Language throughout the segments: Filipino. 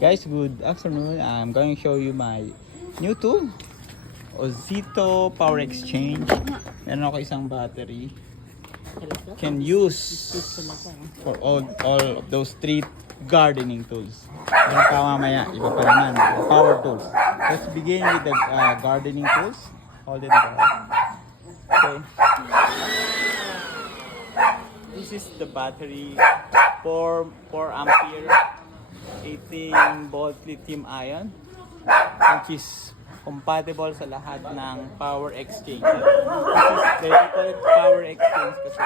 Guys, good afternoon. I'm going to show you my new tool. Ozito Power Exchange. Meron ako isang battery. Can use for all of those three gardening tools. Meron pa mamaya, iba pa naman, power tools. Let's begin with the gardening tools. Hold it there. Okay. This is the battery, 4 ampere, 18 volt lithium ion, which is compatible sa lahat ng power exchange. They call it power exchange kasi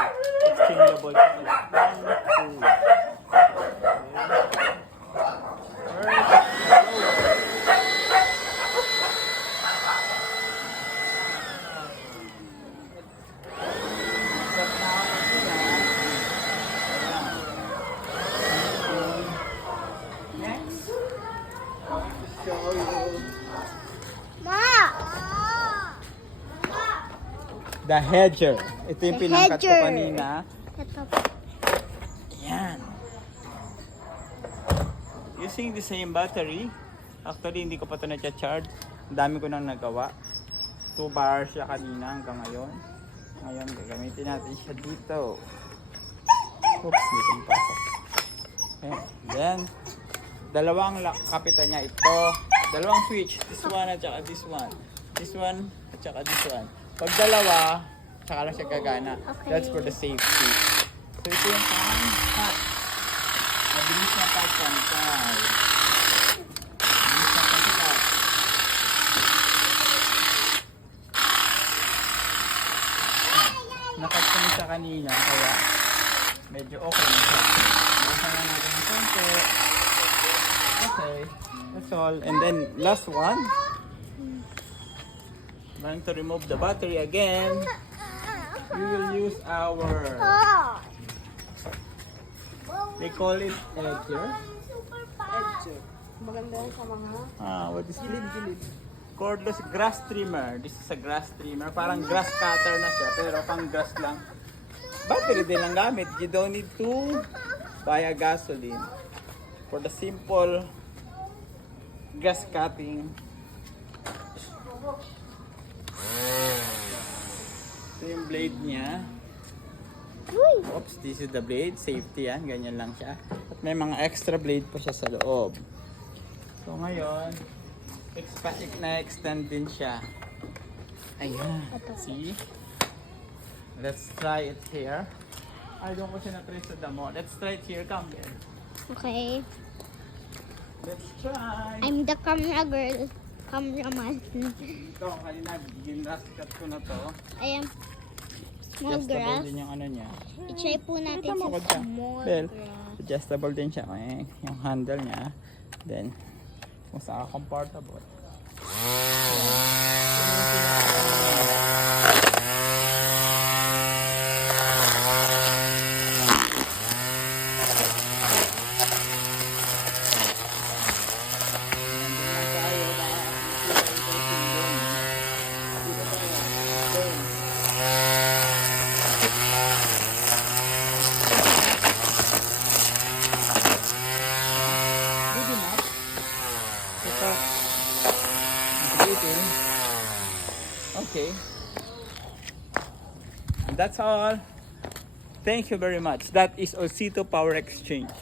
exchangeable sa lahat ng tools. The hedger. Ito yung pinangkat ko kanina. Ito. Yan. Using the same battery. Actually, hindi ko pa ito na-charge. Ang dami ko nang nagawa. 2 bars siya kanina hanggang ngayon. Ngayon, gagamitin natin siya dito. Oops, hindi ko mapasok. Ayan. Then, dalawang kapitan niya ito. Dalawang switch. This one at saka this one. This one at saka this one. Pag dalawa, tsaka lang siya gagana. Okay. That's for the safety. So ito yung pang-hot. Mabilis na pag-pantay. Mabilis na pag-hot. Nakat ko siya kanina, kaya medyo okay na siya. Buksan lang natin ng konti. Okay. That's all. And then, last one. I'm going to remove the battery again. We will use our, they call it edger. Maganda sa mga What is it? Cordless grass trimmer. This is a grass trimmer. Parang grass cutter na siya, pero pang grass lang. Battery din lang gamit. You don't need to buy a gasoline. For the simple grass cutting. Ito yung blade niya. Oops, this is the blade. Safety yan. Ganyan lang siya. At may mga extra blade pa siya sa loob. So ngayon, na-extend din siya. Ayan. See? Let's try it here. I don't ko siya na-try sa damo. Let's try it here. Come here. Okay. Let's try. I'm the camera girl. Cameraman. Ito, kanina, ginraskat ko na to. Ayan. Small Adjustable grass. din yung ano niya. I-try po natin Ito, sa makod siya. small Well, grass. adjustable din siya. Yung handle niya. Then, kung saan comfortable. Okay. And that's all. Thank you very much. That is Ozito Power Exchange.